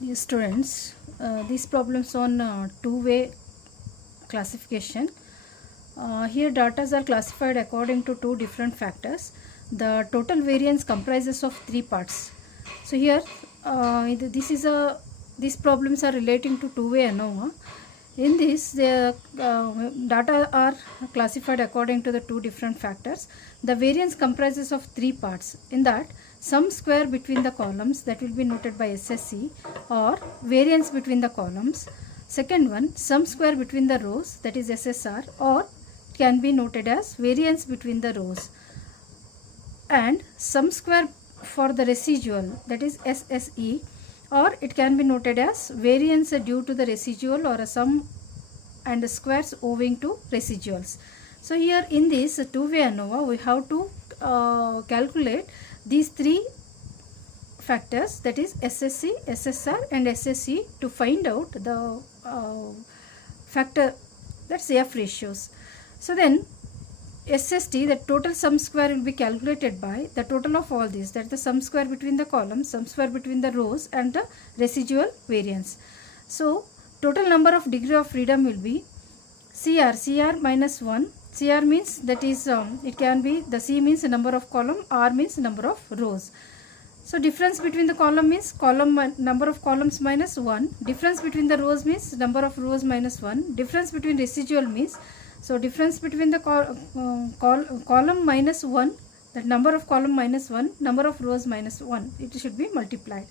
Dear students, these problems on two-way classification. Here data are classified according to two different factors. The total variance comprises of three parts. So here these problems are relating to two-way ANOVA. In this, the data are classified according to the two different factors. The variance comprises of three parts. In that, sum square between the columns, that will be noted by SSE, or variance between the columns. Second one, sum square between the rows, that is SSR, or can be noted as variance between the rows. And sum square for the residual, that is SSE, or it can be noted as variance due to the residual or a sum and squares owing to residuals. So here in this two-way ANOVA, we have to calculate these three factors, that is SSE, SSR and SSE, to find out the factor, that's F ratios. So then SST, the total sum square, will be calculated by the total of all these, that is the sum square between the columns, sum square between the rows and the residual variance. So total number of degree of freedom will be CR minus 1. CR means that is it can be, the C means the number of column, R means number of rows. So difference between the column means number of columns minus 1. Difference between the rows means number of rows minus 1. Difference between residual means, so difference between the column minus 1, that number of column minus 1, number of rows minus 1, it should be multiplied.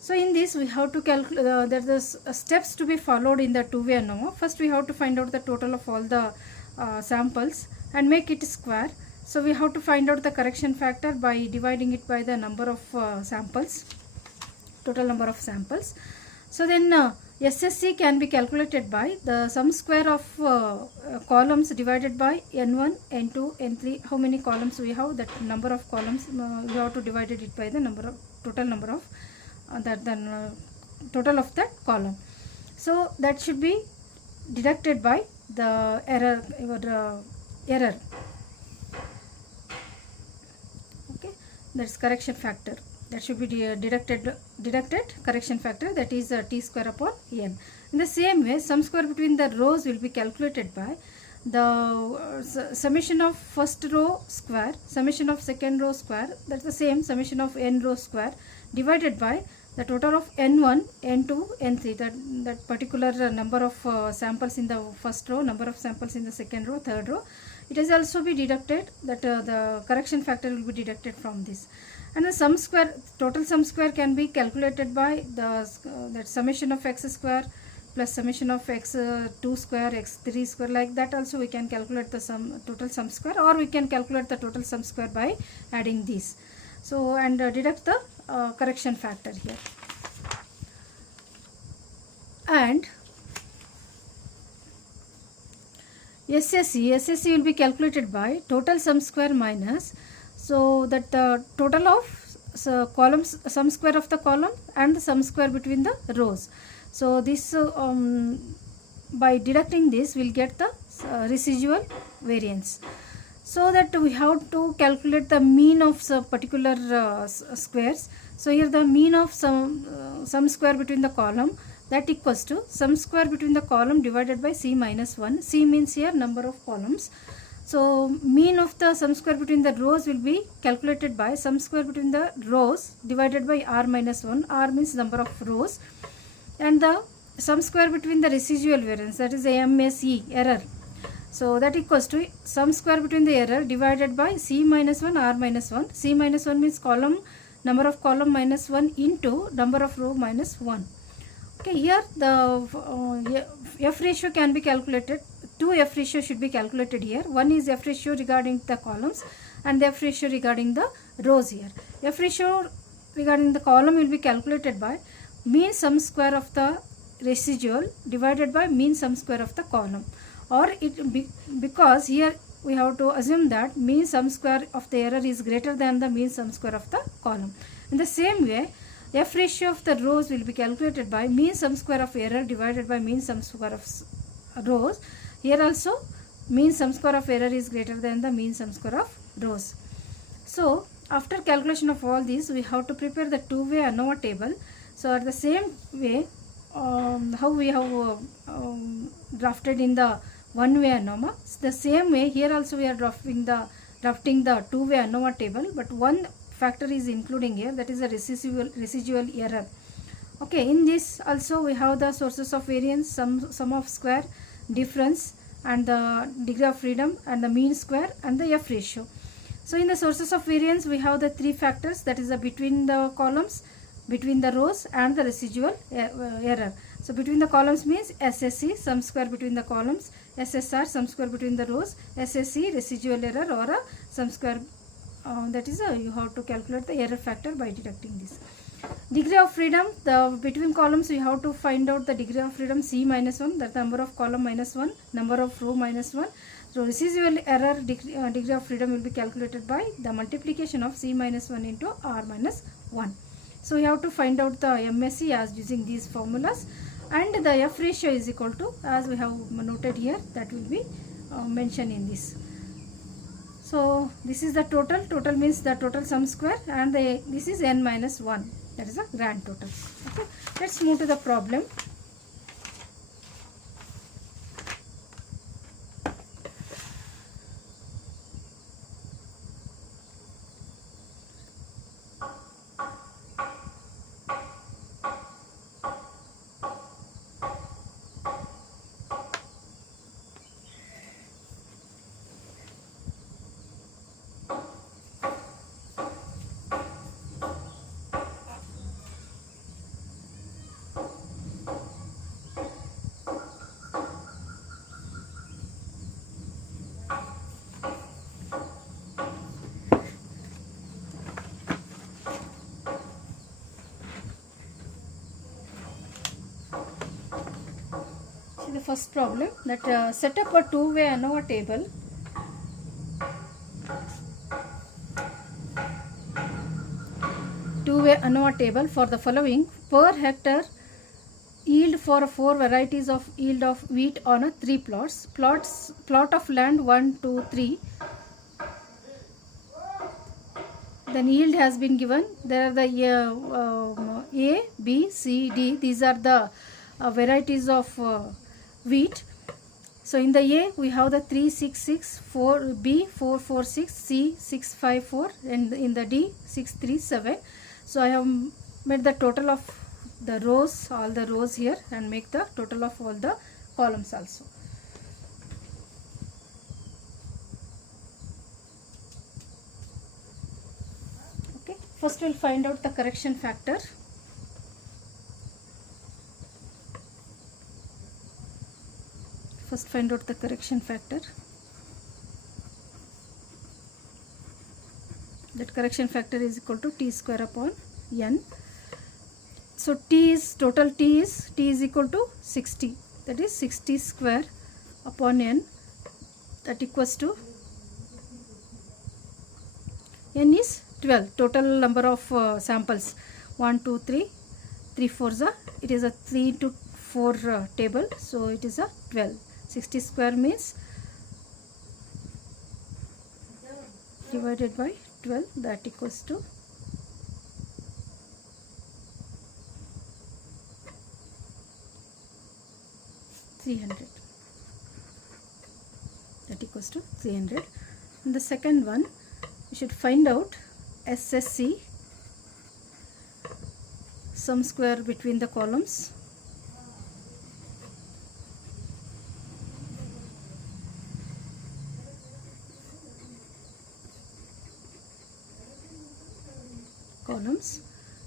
So in this we have to calculate, there are steps to be followed in the two-way ANOVA. First we have to find out the total of all the samples and make it square. So we have to find out the correction factor by dividing it by the number of samples, total number of samples. So then SSC can be calculated by the sum square of columns divided by n1, n2, n3. How many columns we have, that number of columns we have to divide it by the number of total number of total of that column. So that should be deducted by the error, error. Okay, that's correction factor. That should be deducted correction factor, that is t square upon n. In the same way, sum square between the rows will be calculated by the summation of first row square, summation of second row square, that's the same summation of n row square, divided by the total of n1, n2, n3, that particular number of samples in the first row, number of samples in the second row, third row. It is also be deducted, that the correction factor will be deducted from this. And the sum square, total sum square can be calculated by the that summation of x square plus summation of x2 square, x3 square, like that also we can calculate the total sum square, or we can calculate the total sum square by adding these. So and deduct the correction factor here. And SSE will be calculated by total sum square minus, so that the total of columns, sum square of the column and the sum square between the rows. So this by deducting this we will get the residual variance. So that we have to calculate the mean of some particular squares. So here the mean of sum square between the column, that equals to sum square between the column divided by C minus 1. C means here number of columns. So mean of the sum square between the rows will be calculated by sum square between the rows divided by R minus 1. R means number of rows. And the sum square between the residual variance, that is AMSE, error. So that equals to sum square between the error divided by C minus 1, R minus 1. C minus 1 means column, number of column minus 1 into number of row minus 1. Okay, here the F ratio can be calculated. Two F ratio should be calculated here. One is F ratio regarding the columns and the F ratio regarding the rows here. F ratio regarding the column will be calculated by mean sum square of the residual divided by mean sum square of the column. Or because here we have to assume that mean sum square of the error is greater than the mean sum square of the column. In the same way, F ratio of the rows will be calculated by mean sum square of error divided by mean sum square of rows. Here also mean sum square of error is greater than the mean sum square of rows. So after calculation of all these, we have to prepare the two-way ANOVA table. So at the same way, how we have drafted in the one-way ANOVA, the same way here also we are drafting the two-way ANOVA table, but one factor is including here, that is the residual error. Okay, in this also we have the sources of variance, sum of square, difference, and the degree of freedom, and the mean square, and the F ratio. So in the sources of variance we have the three factors, that is the between the columns, between the rows, and the residual error. So between the columns means SSE, sum square between the columns, SSR, sum square between the rows, SSE, residual error, or a sum square, that is you have to calculate the error factor by deducting this. Degree of freedom, the between columns we have to find out the degree of freedom C minus 1, that number of column minus 1, number of row minus 1. So residual error degree of freedom will be calculated by the multiplication of C minus 1 into R minus 1. So we have to find out the MSE as using these formulas, and the F ratio is equal to, as we have noted here, that will be mentioned in this. So this is the total means the total sum square, and this is n minus 1, that is the grand total. Okay, let's move to the problem. The first problem, that set up a two-way ANOVA table. Two-way ANOVA table for the following: per hectare yield for 4 varieties of yield of wheat on a 3 plots. Plot of land 1, 2, 3. Then yield has been given. There are the A, B, C, D. These are the varieties of wheat. So in the A we have the 366, 4, B 446, C 654, and in the D 637. So I have made the total of the rows, all the rows here, and make the total of all the columns also. Okay, first we'll find out the correction factor. First find out the correction factor. That correction factor is equal to T square upon N. So T is equal to 60. That is 60 square upon N. That equals to N is 12. Total number of samples 1, 2, 3. 3 4s are. It is a 3 to 4 table. So it is a 12. 60 square means divided by 12, that equals to 300. That equals to 300. And the second one, we should find out SSC, sum square between the columns.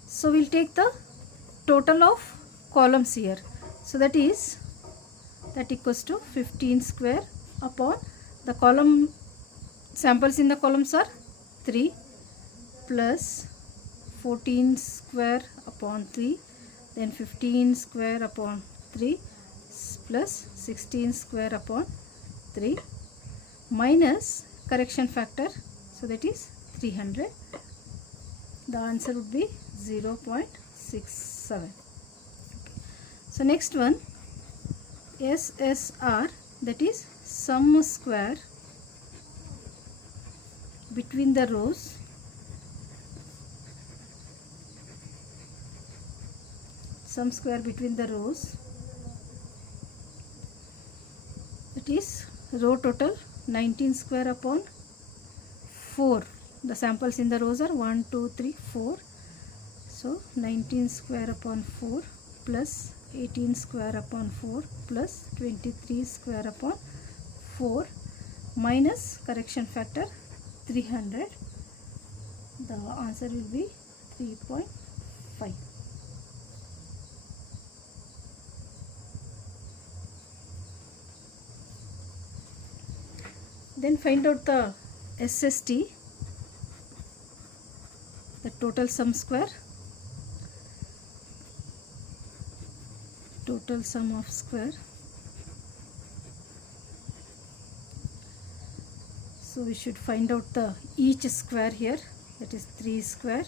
So we'll take the total of columns here. So that equals to 15 square upon the column samples in the columns are 3 plus 14 square upon 3, then 15 square upon 3 plus 16 square upon 3 minus correction factor. So that is 300. The answer would be 0.67. Okay. So next one, SSR, that is sum square between the rows sum square between the rows, that is row total 19 square upon 4. The samples in the rows are 1, 2, 3, 4. So 19 square upon 4 plus 18 square upon 4 plus 23 square upon 4 minus correction factor 300. The answer will be 3.5. Then find out the SST, the total sum square, total sum of square. So we should find out the each square here, that is 3 square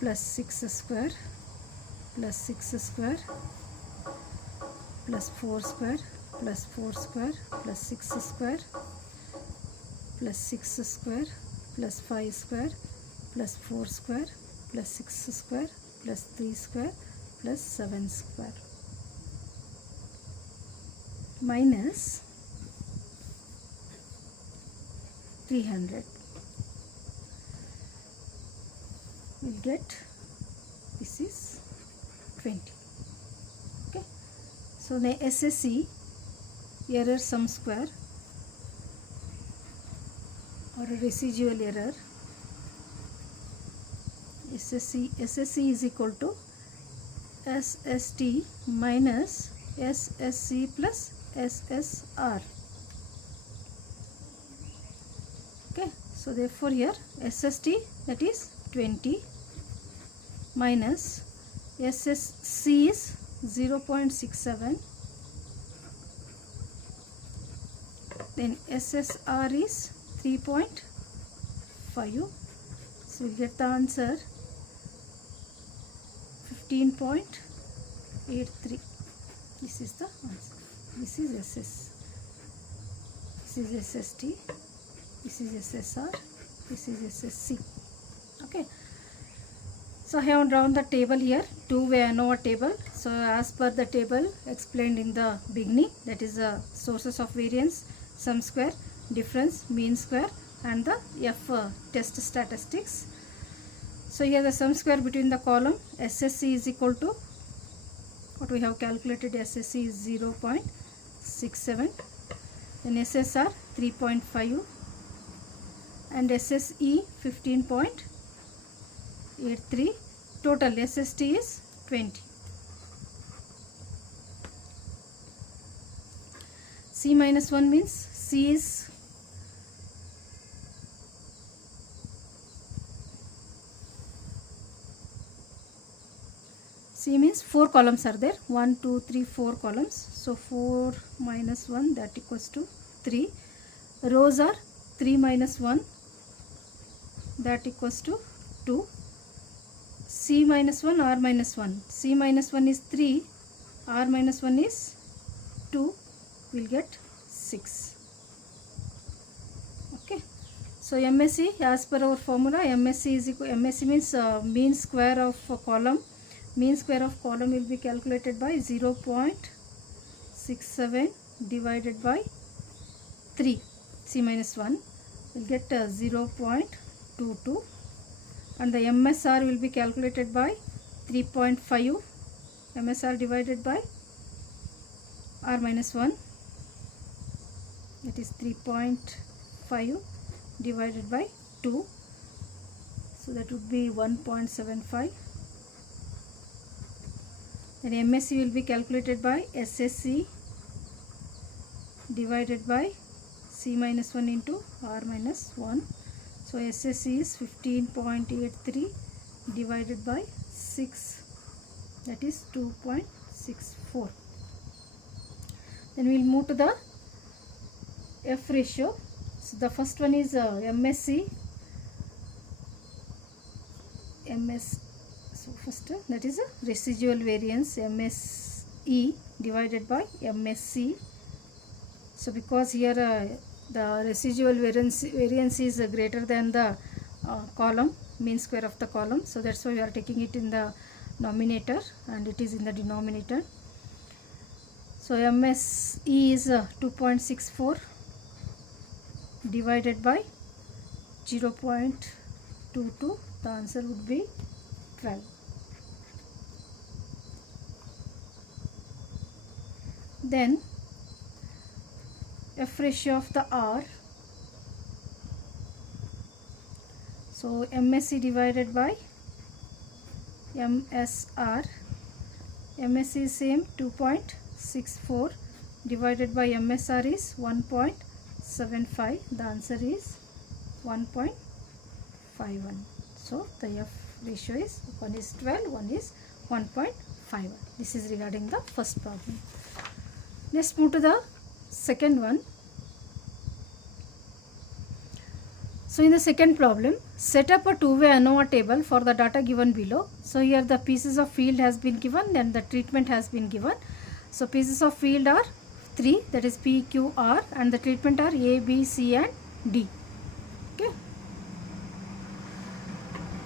plus 6 square plus 6 square plus 4 square plus 4 square plus 6 square plus 6 square plus 5 square plus 4 square plus 6 square plus 3 square plus 7 square minus 300. We'll get this is 20. Okay, so the SSE, error sum square or a residual error, SSE is equal to SST minus SSC plus SSR. Okay, so therefore here SST, that is 20, minus SSC is 0.67, then SSR is 3.5. So we'll get the answer 15.83. This is the answer. This is SS. This is SST. This is SSR. This is SSC. Okay. So I have drawn the table here, two-way ANOVA table. So as per the table explained in the beginning, that is the sources of variance, sum square, difference, mean square, and the F test statistics. So here the sum square between the column SSC is equal to what we have calculated. SSC is 0.67, then SSR 3.5, and SSE 15.83. Total SST is 20. C minus 1 means C is C means 4 columns are there. 1, 2, 3, 4 columns. So 4 minus 1, that equals to 3. Rows are 3 minus 1, that equals to 2. C minus 1, R minus 1. C minus 1 is 3, R minus 1 is 2. We'll get 6. Okay. So MSE, as per our formula, MSE is equal, MSE means mean square of a column. Mean square of column will be calculated by 0.67 divided by 3. C minus 1 will get 0.22, and the MSR will be calculated by 3.5. MSR divided by R minus 1, that is 3.5 divided by 2, so that would be 1.75. Then MSE will be calculated by SSC divided by C minus 1 into R minus 1. So SSC is 15.83 divided by 6, that is 2.64. Then we will move to the F ratio. So the first one is MSC. So first that is a residual variance, MSE divided by MSC. So because here the residual variance is greater than the column, mean square of the column, so that's why we are taking it in the numerator and it is in the denominator. So MSE is 2.64 divided by 0.22. The answer would be 12. Then F ratio of the R. So MSE divided by MSR. MSE is same 2.64 divided by MSR is 1.75. The answer is 1.51. So the F ratio is, one is 12, one is 1.51. This is regarding the first problem. Let's move to the second one. So in the second problem, set up a two-way ANOVA table for the data given below. So here the pieces of field has been given and the treatment has been given. So pieces of field are 3, that is P, Q, R, and the treatment are A, B, C and D. Okay.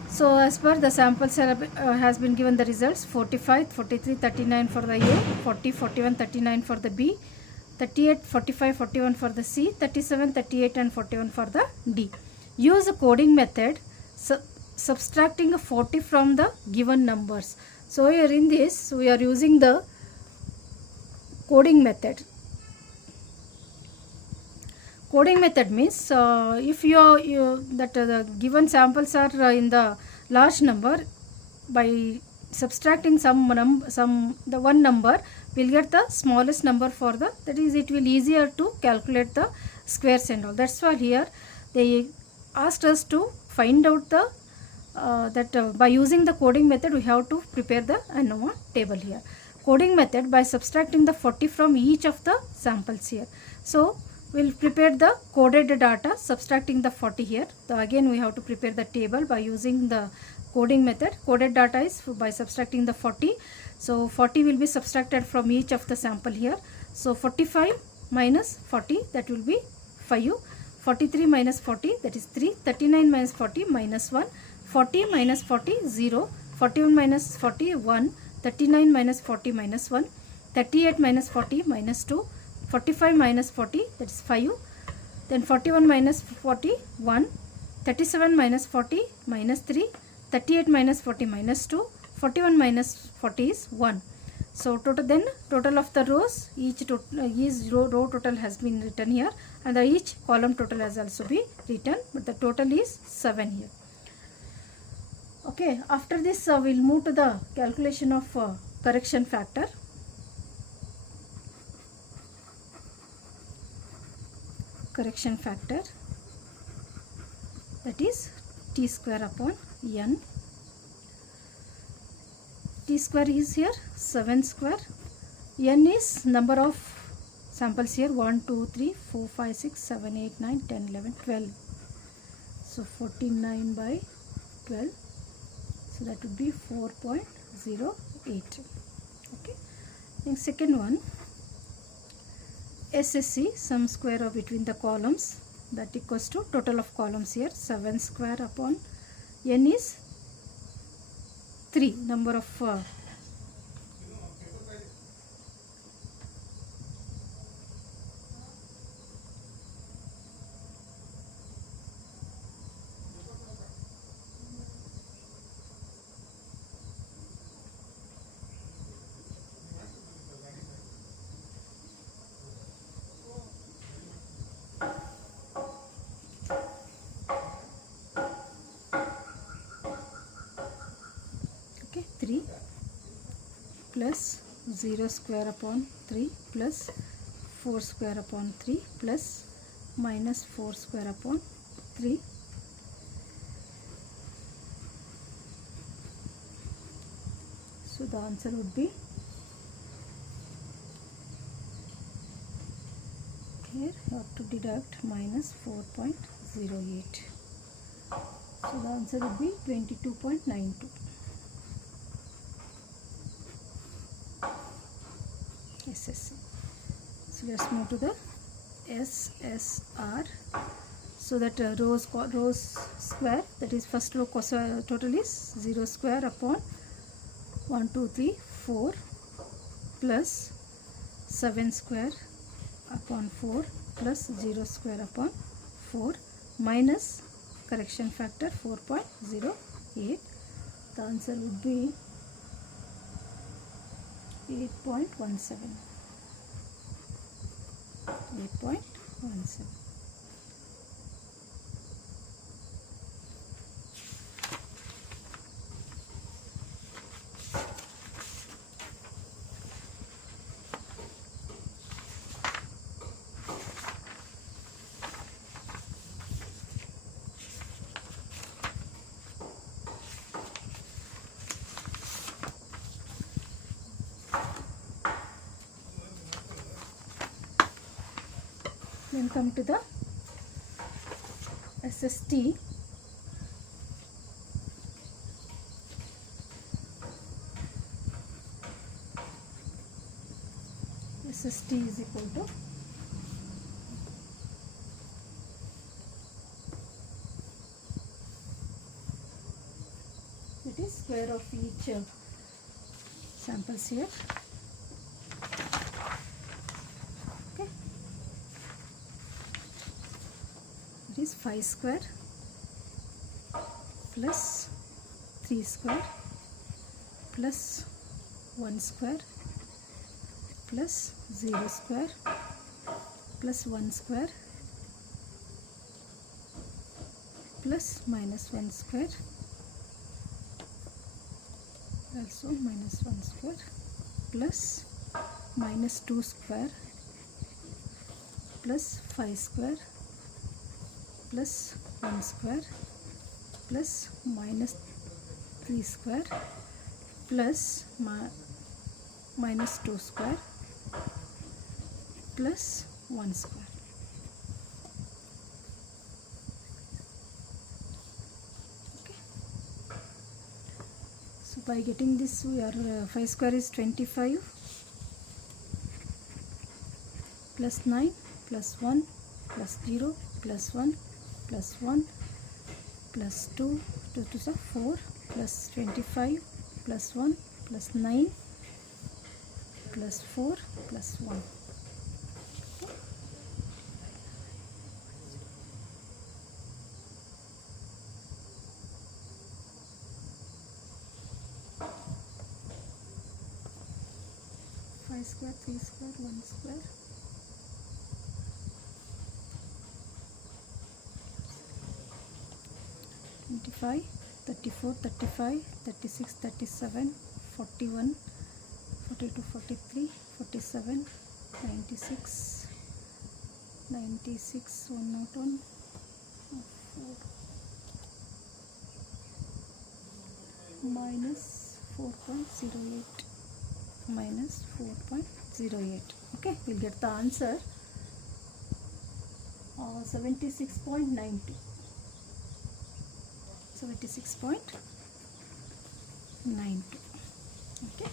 So as per the samples has been given the results 45, 43, 39 for the A, 40, 41, 39 for the B, 38, 45, 41 for the C, 37, 38 and 41 for the D. Use a coding method subtracting a 40 from the given numbers. So here in this we are using the coding method. Coding method means if the given samples are in the large number, by subtracting the one number, we'll get the smallest number for the, that is it will easier to calculate the squares and all. That's why here they asked us to find out the by using the coding method we have to prepare the ANOVA table here. Coding method by subtracting the 40 from each of the samples here. So we'll prepare the coded data subtracting the 40 here. So again we have to prepare the table by using the coding method. Coded data is by subtracting the 40. So 40 will be subtracted from each of the sample here. So 45 minus 40, that will be 5. 43 minus 40, that is 3. 39 minus 40 minus 1. 40 minus 40 0. 41 minus 40 1. 39 minus 40 minus 1. 38 minus 40 minus 2. 45 minus 40, that is 5. Then 41 minus 40 1. 37 minus 40 minus 3. 38 minus 40 minus 2. 41 minus 40 is 1. So total of the rows, each row total has been written here, and each column total has also been written, but the total is 7 here. Okay, after this we'll move to the calculation of correction factor. Correction factor, that is t square upon n. T square is here 7 square. N is number of samples here 1, 2, 3, 4, 5, 6, 7, 8, 9, 10, 11, 12. So 49 by 12. So that would be 4.08. Okay. Then second one, SSC, sum square of between the columns, that equals to total of columns here 7 square upon n is 3 number of okay, 3 plus 0 square upon 3 plus 4 square upon 3 plus minus 4 square upon 3. So the answer would be, here you have to deduct minus 4.08. So the answer would be 22.92. SSC. So let's move to the SSR. So that rows square, that is first row total is 0 square upon 1 2 3 4 plus 7 square upon 4 plus 0 square upon 4 minus correction factor 4.08. The answer would be 8.17. 8.17. Then come to the SST. SST is equal to it is square of each samples here. Okay, it is 5 square plus 3 square plus 1 square plus 0 square plus 1 square plus minus 1 square, also minus 1 square plus minus 2 square plus 5 square plus 1 square plus minus 3 square plus minus 2 square plus 1 square. Okay. So by getting this, we are 5 square is 25 plus 9 plus 1 plus 0 plus 1 plus 1 plus 2, 2 to 4 plus 25 plus 1 plus 9 plus 4 plus 1. Okay. Five square, 3 square, 1 square. Five, 34, 35, 36, 37, 41, 42, 43, 47, 96, 96, 101, 4, minus 4.08, minus 4.08. Okay, we'll get the answer 76.92. 76.92. Okay.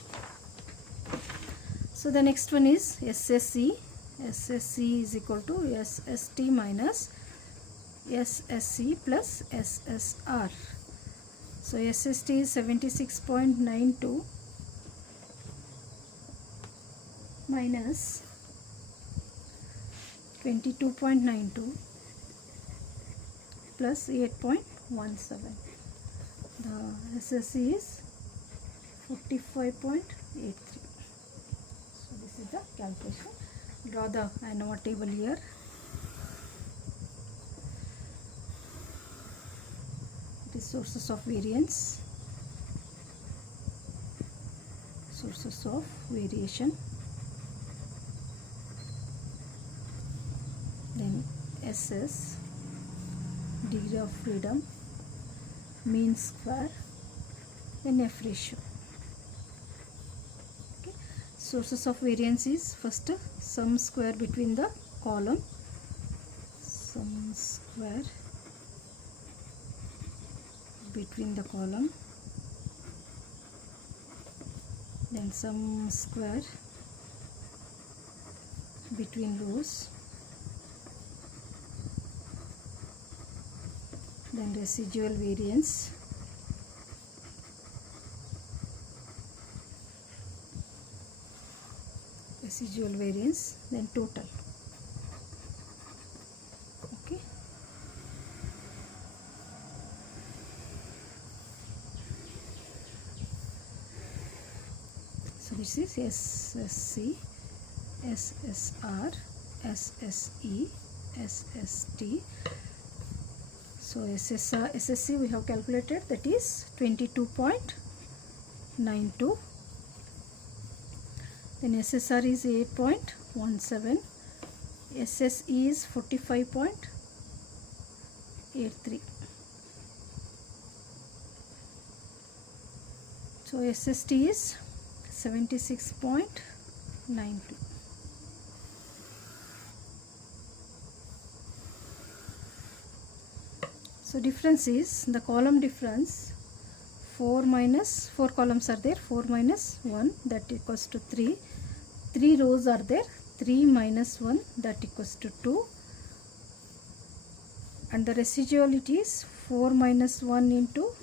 So the next one is SSE. SSE is equal to SST minus SSE plus SSR. So SST is 76.92 minus 22.92 plus 8.17. The SSE is 45.83. So this is the calculation. Draw the ANOVA table here. It is sources of variance, sources of variation, then SS, degree of freedom, mean square, then F ratio. Okay. Sources of variance is first sum square between the column, sum square between the column, then sum square between rows, then residual variance, residual variance, then total. Okay. So this is SSC, SSR, SSE, SST. So SSC we have calculated, that is 22.92. Then SSR is 8.17. SSE is 45.83. So SST is 76.92. So difference is the column difference, 4 columns are there, 4 minus 1, that equals to 3. 3 rows are there, 3 minus 1, that equals to 2. And the residual it is 4 minus 1 into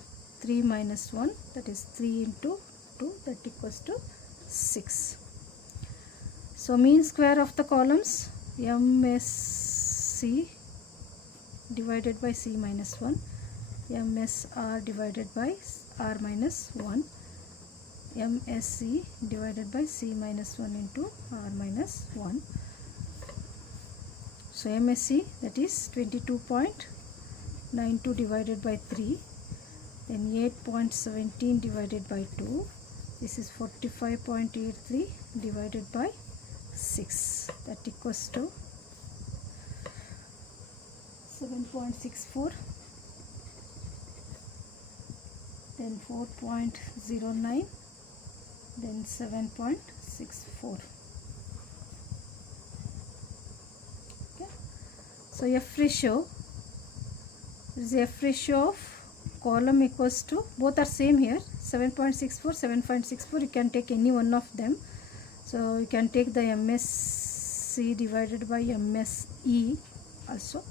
3 minus 1, that is 3 into 2, that equals to 6. So mean square of the columns, MSC divided by C minus 1, MSR divided by R minus 1, MSC divided by C minus 1 into R minus 1. So MSC, that is 22.92 divided by 3, then 8.17 divided by 2, this is 45.83 divided by 6, that equals to 7.64, then 4.09, then 7.64. Okay. So F ratio is F ratio of column equals to, both are same here, 7.64, 7.64, you can take any one of them. So you can take the MSC divided by MSE also.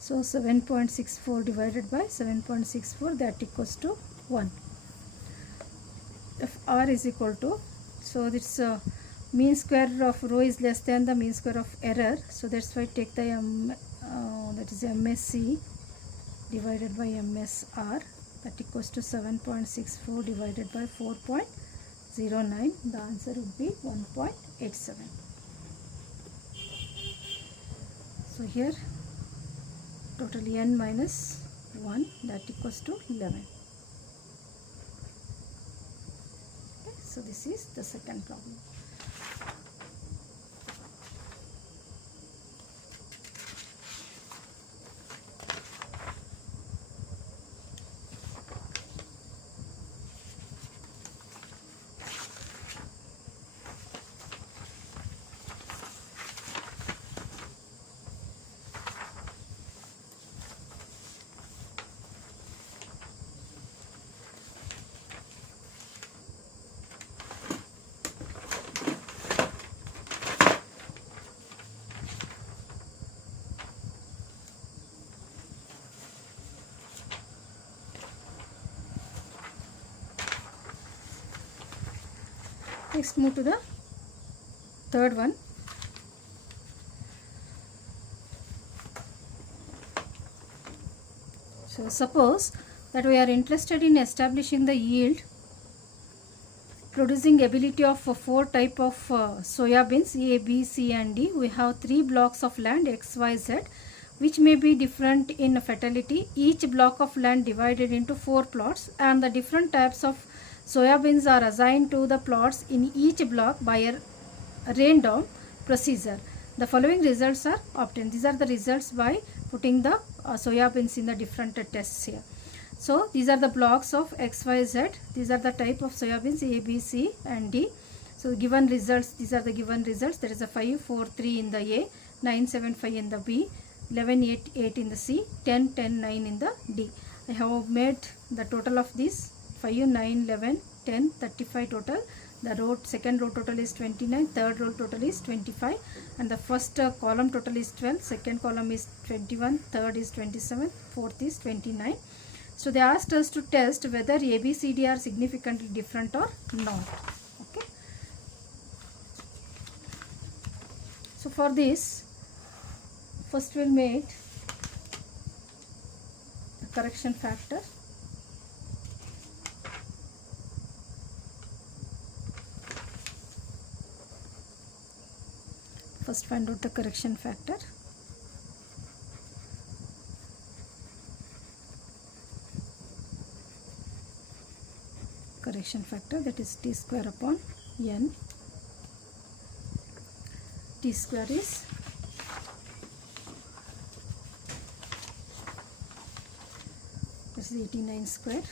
So 7.64 divided by 7.64, that equals to 1. If R is equal to, so this mean square of row is less than the mean square of error, so that's why take the that is MSC divided by MSR, that equals to 7.64 divided by 4.09, the answer would be 1.87. So here totally n minus 1, that equals to 11. Okay, so this is the second problem. Next move to the third one. So suppose that we are interested in establishing the yield producing ability of 4 type of soya beans A, B, C and D. We have 3 blocks of land X, Y, Z which may be different in fertility. Each block of land divided into 4 plots and the different types of soya beans are assigned to the plots in each block by a random procedure. The following results are obtained. These are the results by putting the soya beans in the different tests here. So these are the blocks of X, Y, Z. These are the type of soya beans A, B, C and D. So given results, these are the given results. There is a 5, 4, 3 in the A, 9, 7, 5 in the B, 11, 8, 8 in the C, 10, 10, 9 in the D. I have made the total of these 5, 9, 11, 10, 35 total. The second row total is 29, third row total is 25 and the first column total is 12, second column is 21, third is 27, fourth is 29. So they asked us to test whether A, B, C, D are significantly different or not. Okay. for this, first we'll make the correction factor. First find out the correction factor. Correction factor, that is t square upon n. T square is this is 89 square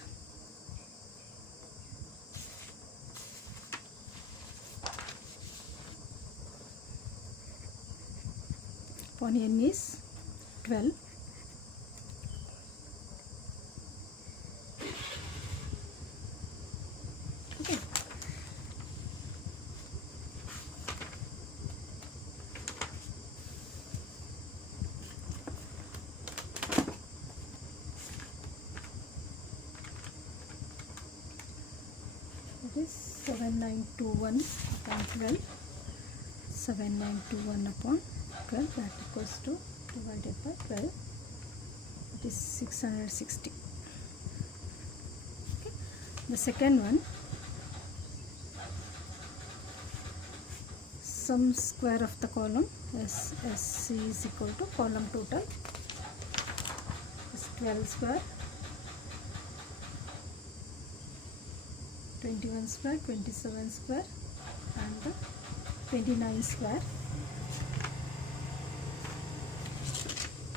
upon n is 12. Okay. That is 7921 upon 12. 7921 upon 12, that equals to divided by 12, it is 660. Okay. The second one, sum square of the column SC is equal to column total is 12 square, 21 square, 27 square and the 29 square.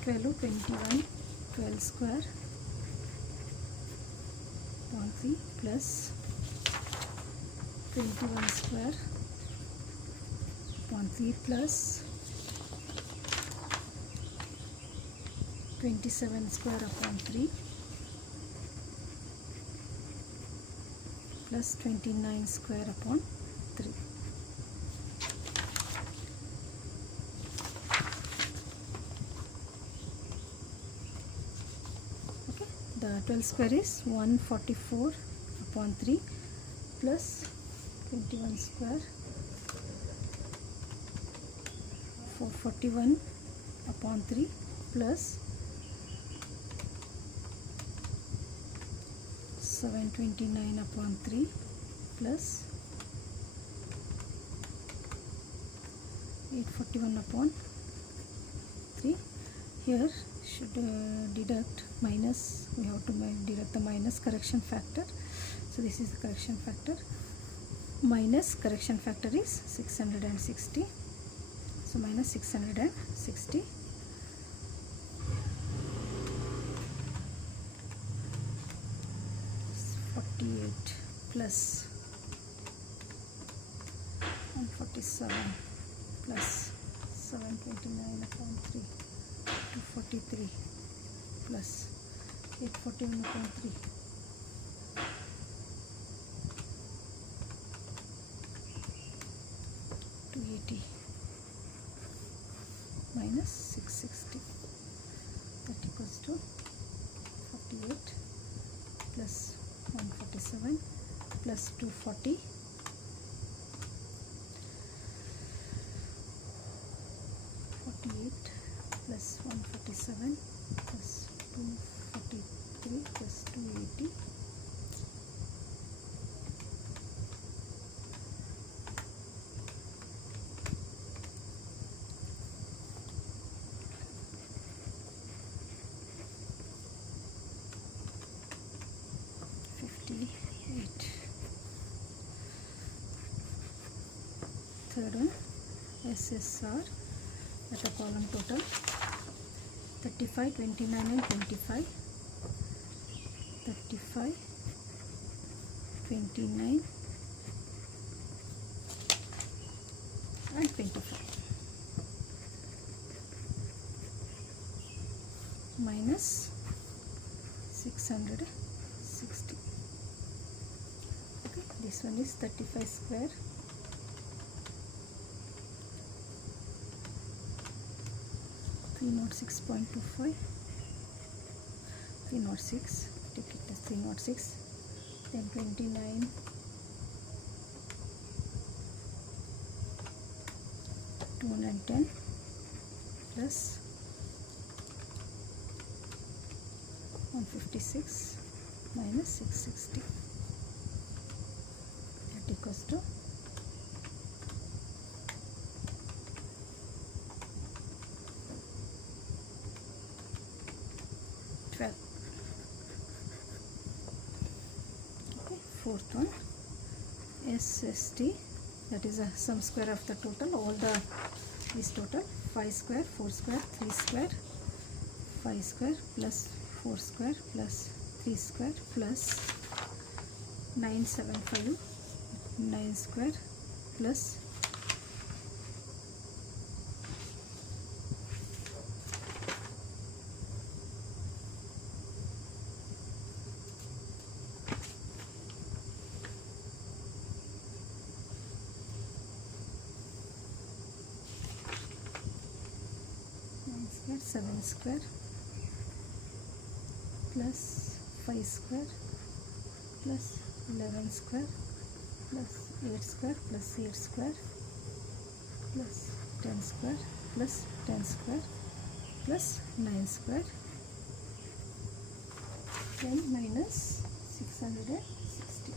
12, 21, 12 square upon 3 plus 21 square upon 3 plus 27 square upon 3 plus 29 square upon 3. The 12 square is 144 upon 3 plus 21 square 441 upon 3 plus 729 upon 3 plus 841 upon 3. Here should deduct minus, we have to deduct the minus correction factor. So this is the correction factor. Minus correction factor is 660. So minus 660. Plus 147 plus 729 upon 3 243 plus 841 upon 3 280 minus 660, that equals to 48 plus 147 plus 240 48 plus 147 plus 243 plus 280 58. Third one, SSR at a column total 35, 29 and 25. 35, 29 and 25 minus 660. Okay, this one is 35 square .25 306, take it as 306, then 29 210 plus 156 minus 660, that equals to 12. Okay, fourth one, SST, that is a sum square of the total, all the is total 5 square, 4 square, 3 square, 5 square plus 4 square plus 3 square plus 975, 9 square plus 7 square plus 5 square plus 11 square plus 8 square plus 8 square plus 10 square plus 10 square plus 9 square, 10 minus 660.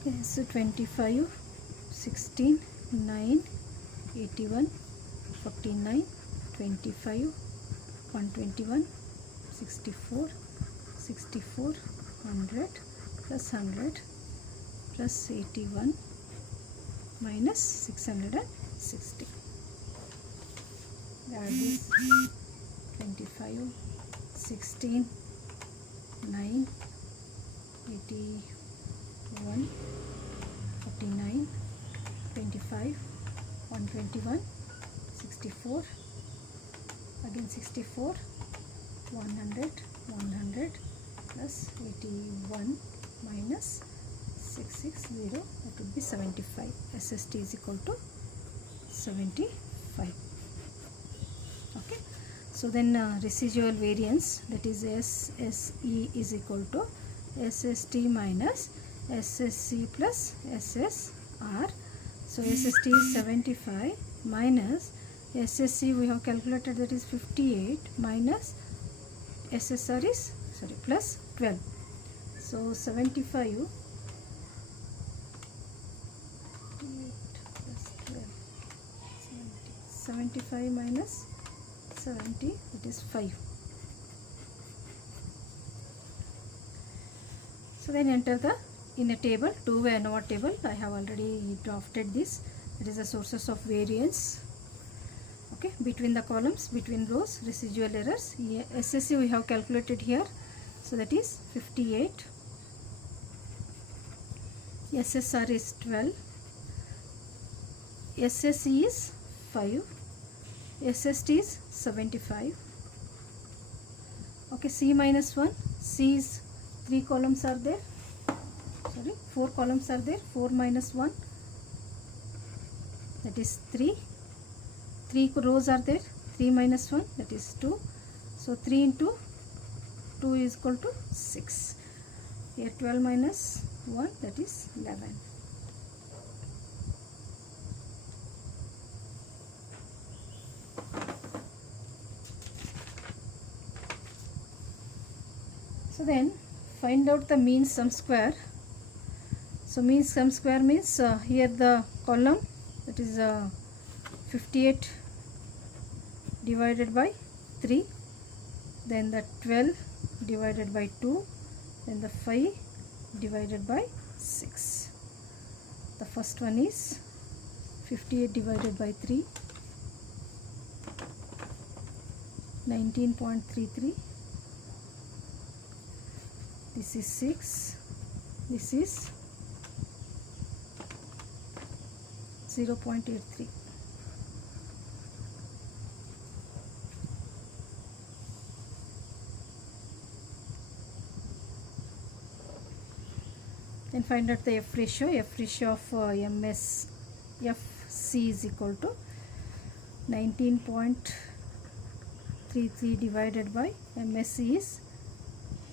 Okay, so 25, 16, 9, 81, 49, 25, 121, 64, 64, 100 plus 100 plus 81 minus 660. Add this 25, 16, 9, 81, 49, 25, 121, 64, again 64, 100, 100 plus 81 minus 660, that would be 75. SST is equal to 75. Okay, so then residual variance, that is SSE is equal to SST minus SSC plus SSR. So SST is 75 minus SSC we have calculated, that is 58, minus SSR is plus 12. So 75 plus 12, 75 minus 70, that is 5. So then enter the in a table, two-way ANOVA table. I have already drafted this. It is the sources of variance. Okay, between the columns, between rows, residual errors. SSC we have calculated here. So that is 58. SSR is 12. SSE is 5. SST is 75. Okay, C minus 1. C is 3 columns are there. 4 columns are there. 4 minus 1, that is 3. 3 rows are there. 3 minus 1, that is 2. So 3 into 2 is equal to 6. Here 12 minus 1, that is 11. So then find out the mean sum square. So mean sum square means here the column, that is 58 divided by 3, then the 12 divided by 2, then the 5 divided by 6. The first one is 58 divided by 3, 19.33. This is 6. This is 0.83. Then find out the F ratio. F ratio of FC is equal to 19.33 0.33 divided by MSE is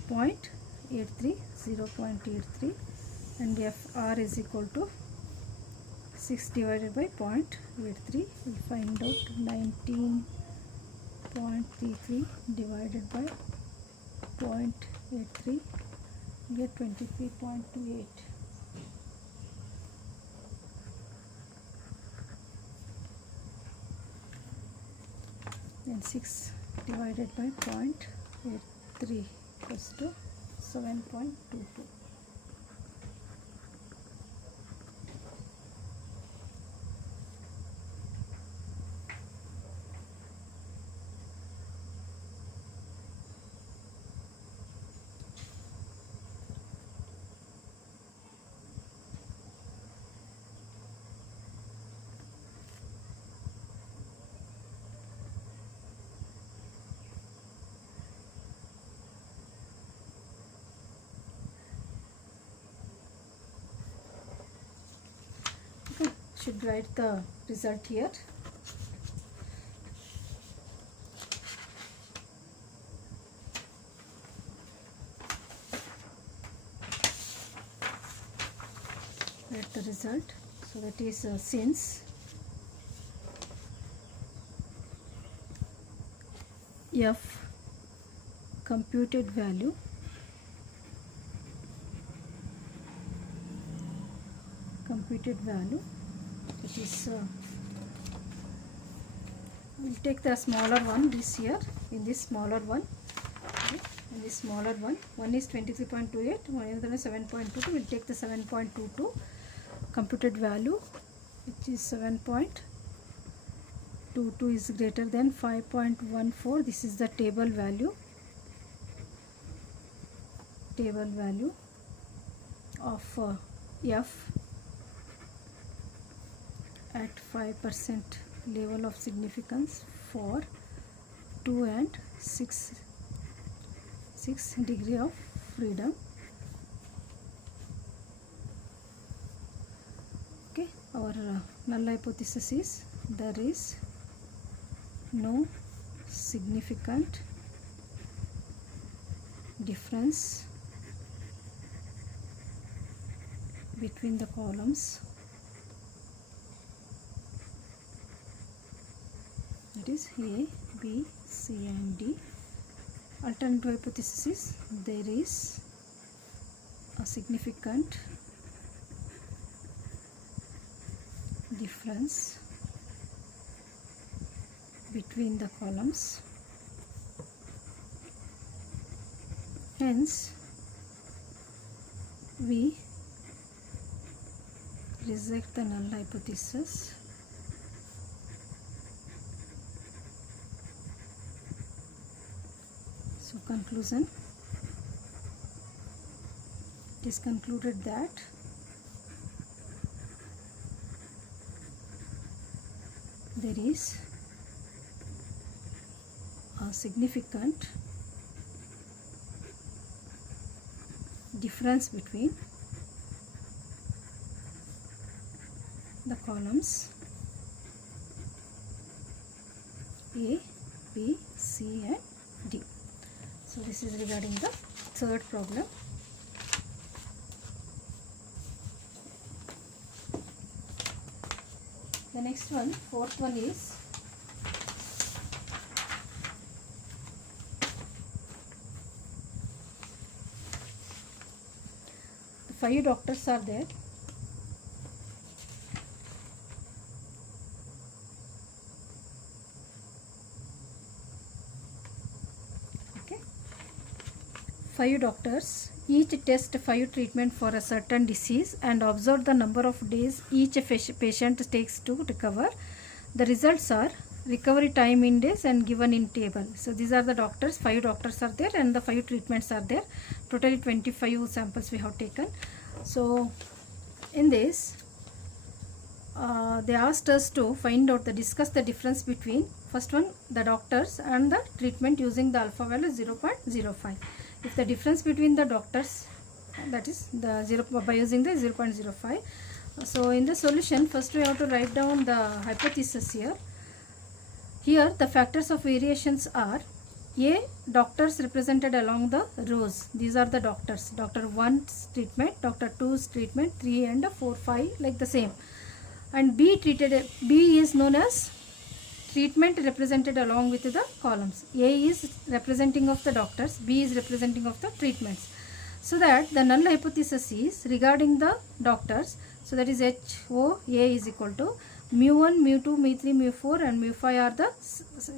0.83, 0.83, and FR is equal to 6 divided by 0.83. We'll find out 19.33 divided by 0.83, get 23.28. Then 6 divided by 0.83 equals to 7.22. Should write the result here. Write the result. So that is since F computed value it is we'll take the smaller one this here. In this smaller one, okay, in this smaller one is 23.28, one is 7.22. we'll take the 7.22 computed value, which is 7.22 is greater than 5.14. this is the table value of F at 5% level of significance for 2 and 6 degree of freedom. Okay, our null hypothesis is there is no significant difference between the columns, that is A, B, C and D. Alternative hypothesis is there is a significant difference between the columns, hence we reject the null hypothesis. So conclusion, it is concluded that there is a significant difference between the columns A, B, C and D. So this is regarding the third problem. The next one, fourth one is the 5 doctors are there. Okay, 5 doctors each test 5 treatment for a certain disease and observe the number of days each patient takes to recover. The results are recovery time in days and given in table. So these are the doctors, 5 doctors are there and the 5 treatments are there. Totally 25 samples we have taken. So in this they asked us to discuss the difference between first one, the doctors, and the treatment using the alpha value 0.05. If the difference between the doctors, that is the 0 by using the 0.05. So in the solution, first we have to write down the hypothesis here. Here the factors of variations are A doctors represented along the rows. These are the doctors. Doctor 1's treatment, Doctor 2's treatment, 3 and 4, 5 like the same. And B is known as treatment represented along with the columns. A is representing of the doctors, B is representing of the treatments. So that the null hypothesis is regarding the doctors. So that is HOA is equal to mu1, mu2, mu3, mu4 and mu5 are the,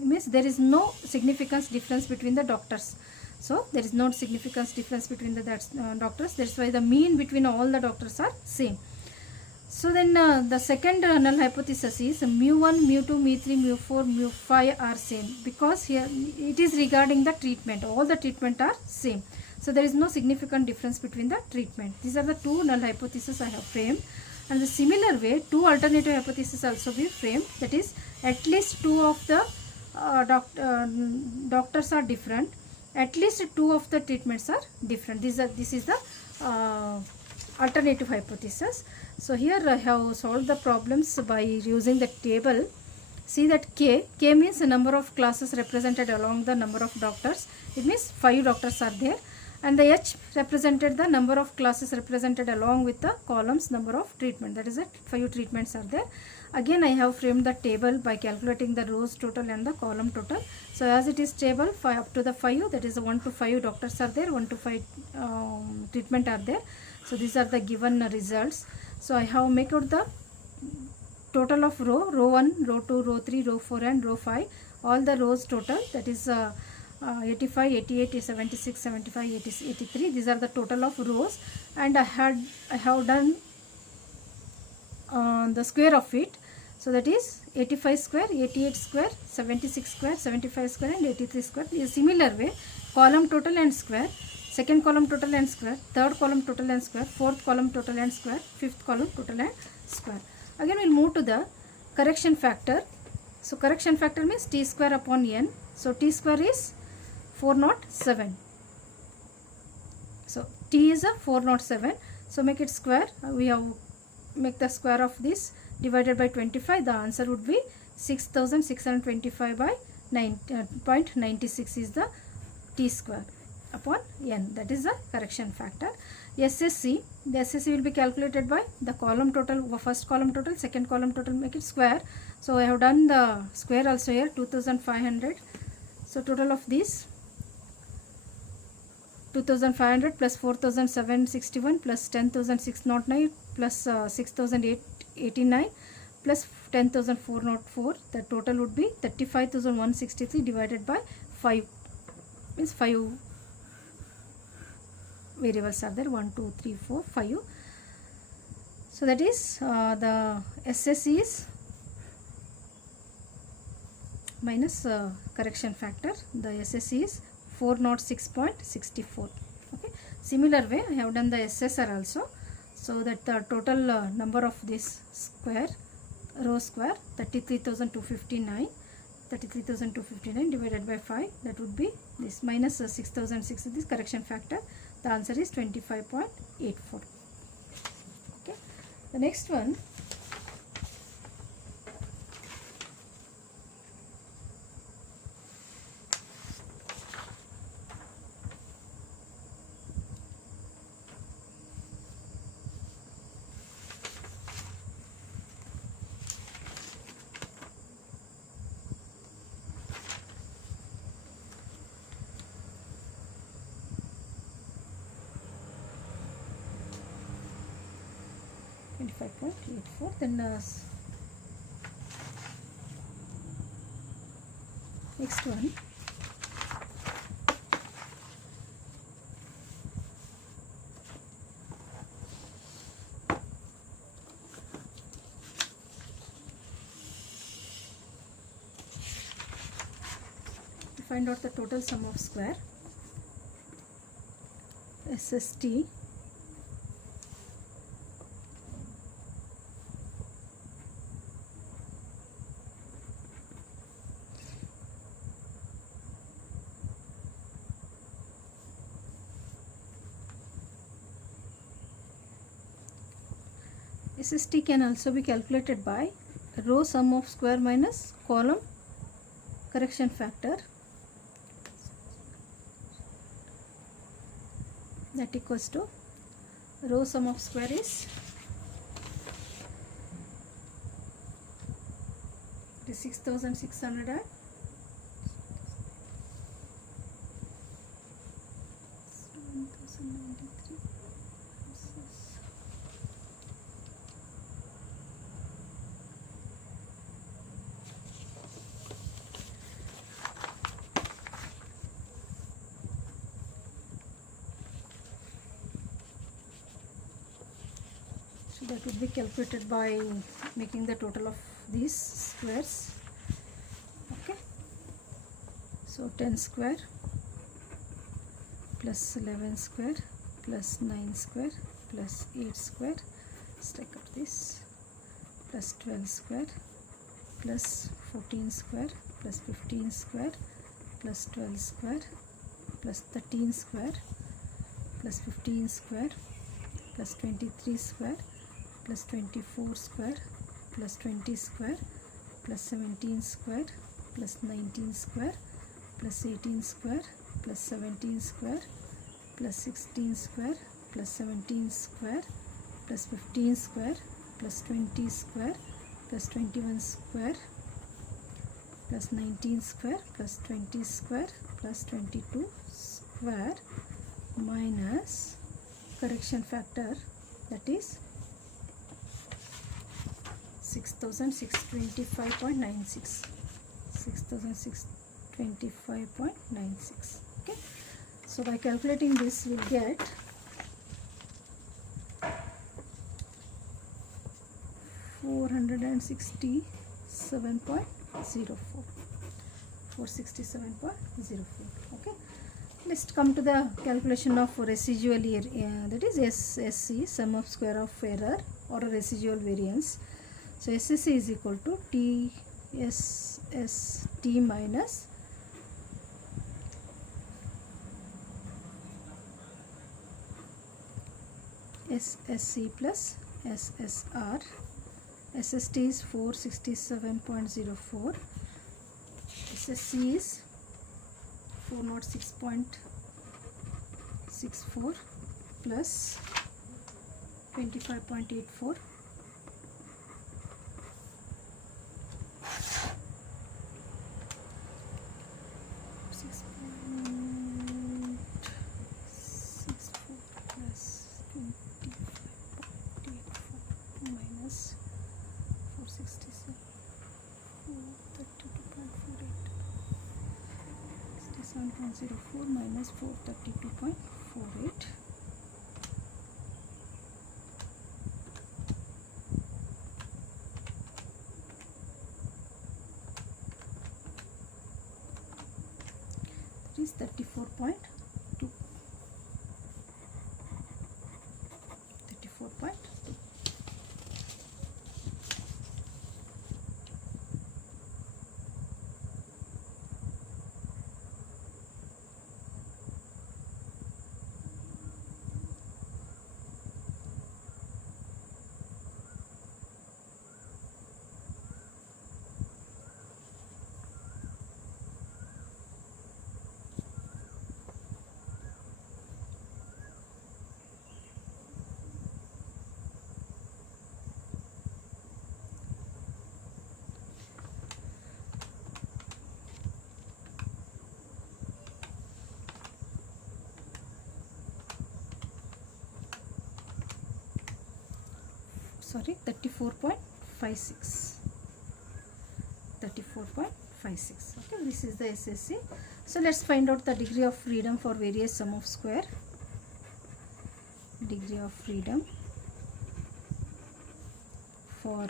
means there is no significance difference between the doctors. So there is no significance difference between the doctors. That's why the mean between all the doctors are same. So then the second null hypothesis is mu1, mu2, mu3, mu4, mu5 are same, because here it is regarding the treatment. All the treatment are same. So there is no significant difference between the treatment. These are the two null hypotheses I have framed. And the similar way, two alternative hypotheses also be framed. That is, at least two of the doctors are different. At least two of the treatments are different. This is the alternative hypothesis. So here I have solved the problems by using the table. See that K means the number of classes represented along the number of doctors. It means 5 doctors are there. And the H represented the number of classes represented along with the columns number of treatment. That is it, 5 treatments are there. Again I have framed the table by calculating the rows total and the column total. So as it is table 5 up to the 5, that is 1 to 5 doctors are there, 1 to 5 treatment are there. So these are the given results. So I have make out the total of row 1, row 2, row 3, row 4 and row 5. All the rows total, that is 85, 88, 76, 75, 83. These are the total of rows, and I have done the square of it. So that is 85 square, 88 square, 76 square, 75 square and 83 square. In a similar way, column total and square, second column total and square, third column total and square, fourth column total and square, fifth column total and square. Again we will move to the correction factor. So correction factor means t square upon n. So t square is 407. So t is a 407. So make it square. We have make the square of this divided by 25. The answer would be 6625 by 0.96 is the t square upon n. That is the correction factor. SSC, the SSC will be calculated by the column total, first column total, second column total, make it square. So I have done the square also here, 2500. So total of this 2500 plus 4761 plus 10609 plus 6889 plus 10404. The total would be 35163 divided by 5, means 5 variables are there, 1 2 3 4 5. So that is the SSC is minus correction factor. The SSC is 406.64. Okay. Similar way I have done the SSR also. So that the total number of this square, row square, 33,259. 33,259 divided by 5, that would be this, minus 6,006 is this correction factor. The answer is 25.84. Okay. The next one, then next one, to find out the total sum of square, SST SST can also be calculated by row sum of square minus column correction factor. that equals to row sum of square is 6600 so that would be calculated by making the total of these squares. Okay, so 10 square plus 11 square plus 9 square plus 8 square, stack up this, plus 12 square plus 14 square plus 15 square plus 12 square plus 13 square plus 15 square plus 23 square plus 24 square plus 20 square plus 17 square plus 19 square plus 18 square plus 17 square plus 16 square plus 17 square plus 15 square plus 20 square plus 21 square plus 19 square plus 20 square plus 22 square minus correction factor, that is 6625.96. 6625.96. Okay, so by calculating this we'll get 467.04. 467.04. Okay, let's come to the calculation of residual area, that is SSC, sum of square of error or a residual variance. So SSC is equal to TSST minus SSC plus SSR. SST is 467.04, SSC is 406.64 plus 25.84 7.04 minus 432.48. That is 34.2. 34.2. Sorry, 34.56. 34.56. Okay, this is the SSC. So let's find out the degree of freedom for various sum of square. Degree of freedom for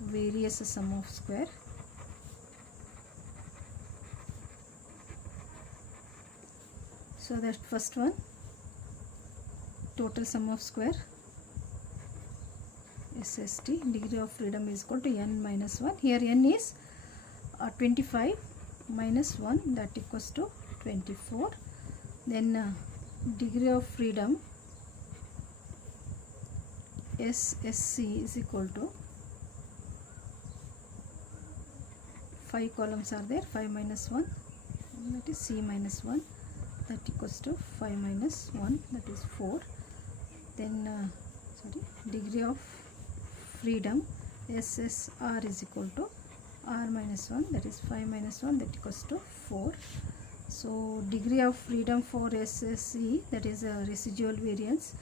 various sum of square. So that first one, total sum of square, SST, degree of freedom is equal to n minus 1. Here n is 25 minus 1, that equals to 24. Then degree of freedom SSC is equal to 5 columns are there, 5 minus 1, that is C minus 1 that equals to 5 minus 1, that is 4. Then degree of freedom SSR is equal to R minus 1, that is 5 minus 1, that equals to 4. So degree of freedom for SSE, that is residual variance,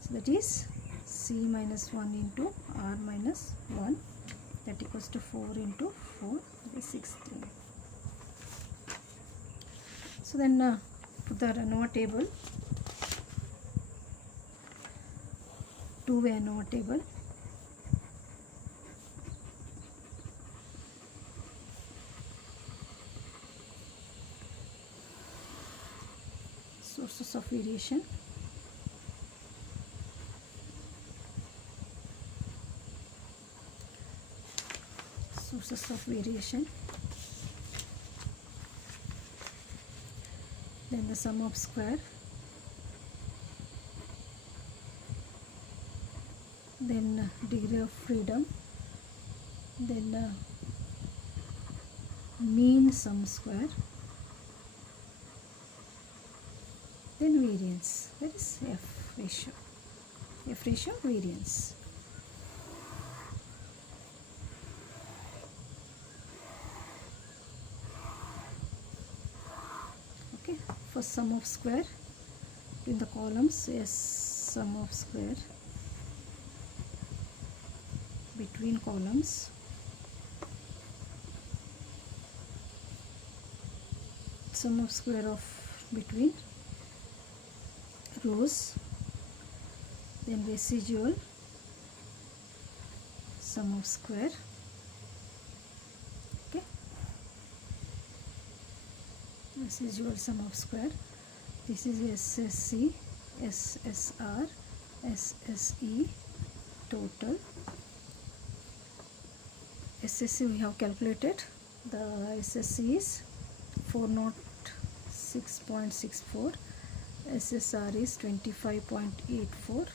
so that is C minus 1 into R minus 1, that equals to 4 into 4, that is 16. So then put the ANOVA table, two-way ANOVA table. Sources of variation. Sources of variation. Then the sum of square. Then degree of freedom. Then mean sum square. Then variance, that is F ratio variance. Okay, for sum of square in the columns, yes, sum of square between columns, sum of square of between rows, then residual sum of square. Okay, residual sum of square. This is SSC, SSR, SSE total. SSC we have calculated. The SSC is 406.64. SSR is 25.84.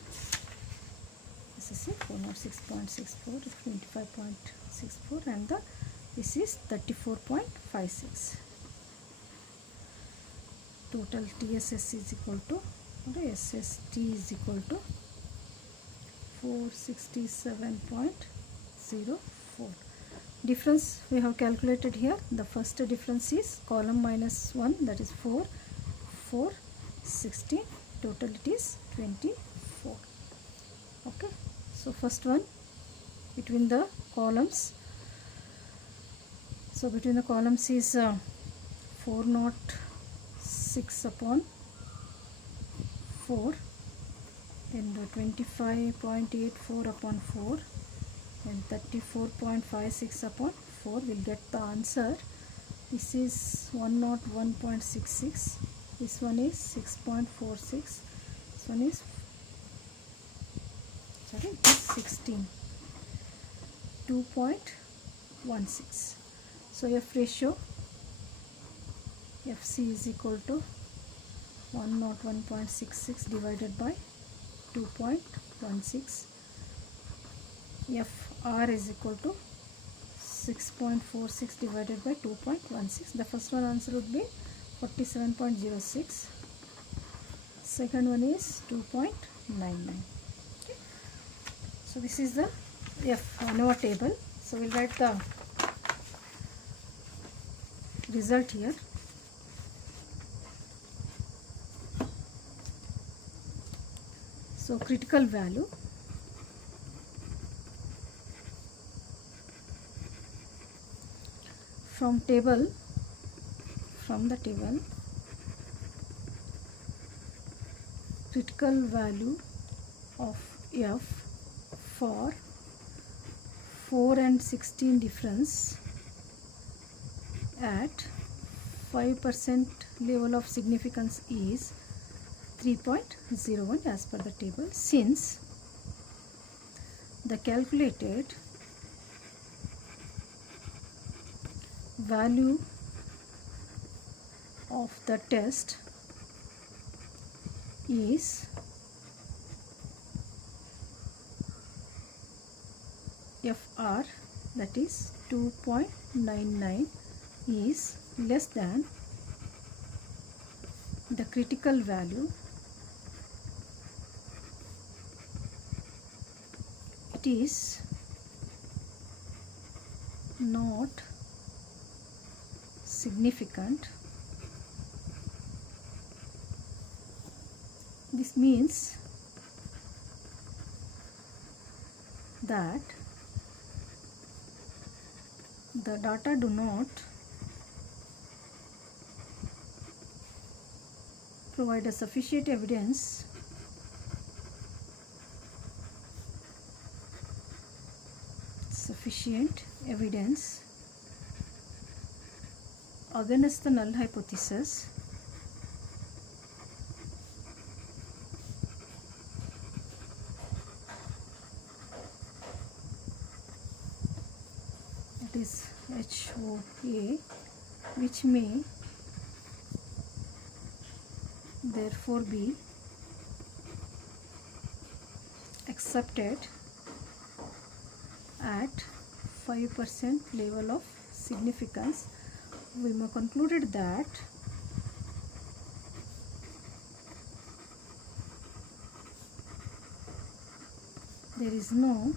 SSC 406.64 is 25.64, and this is 34.56. Total TSS is equal to, SST is equal to 467.04. Difference we have calculated here. The first difference is column minus 1, that is 4, 16, total it is 24. Okay, so first one between the columns. So between the columns is 406 upon 4, then the 25.84 upon 4, and 34.56 upon 4. Will get the answer. This is 101.66. This one is 6.46. This one is 16. 2.16. So F ratio, FC is equal to 101.66 divided by 2.16. FR is equal to 6.46 divided by 2.16. The first one answer would be 47.06. Second one is 2.99. Okay. So this is the ANOVA table. So we'll write the result here. So critical value, from the table, critical value of F for 4 and 16 difference at 5% level of significance is 3.01 as per the table, since the calculated value of the test is FR, that is 2.99, is less than the critical value, it is not significant. This means that the data do not provide a sufficient evidence against the null hypothesis that is HOA, which may therefore be accepted at 5% level of significance. We may concluded that there is no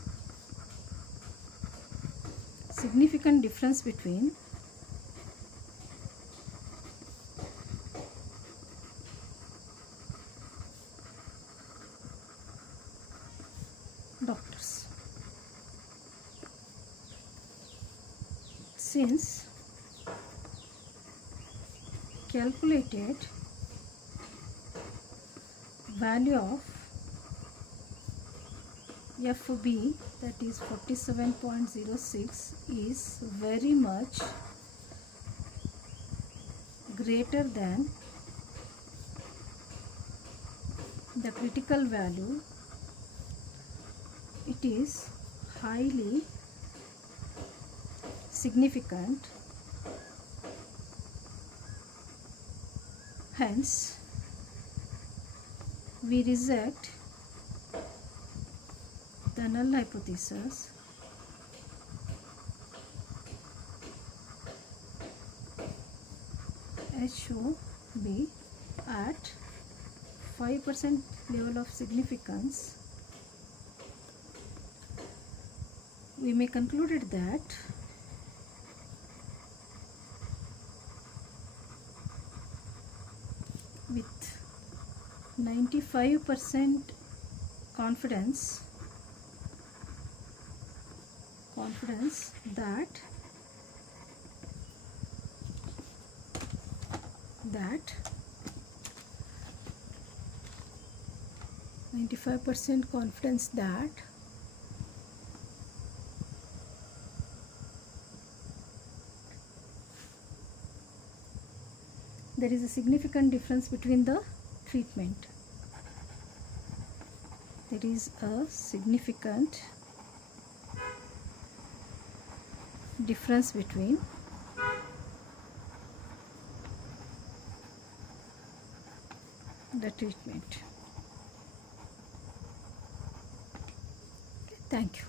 significant difference between doctors, since calculated value of FB, that is 47.06, is very much greater than the critical value. It is highly significant. Hence, we reject the null hypothesis HOB at 5% level of significance. We may conclude that with 95% confidence that 95% confidence that there is a significant difference between the treatment. There is a significant difference between the treatment. Thank you.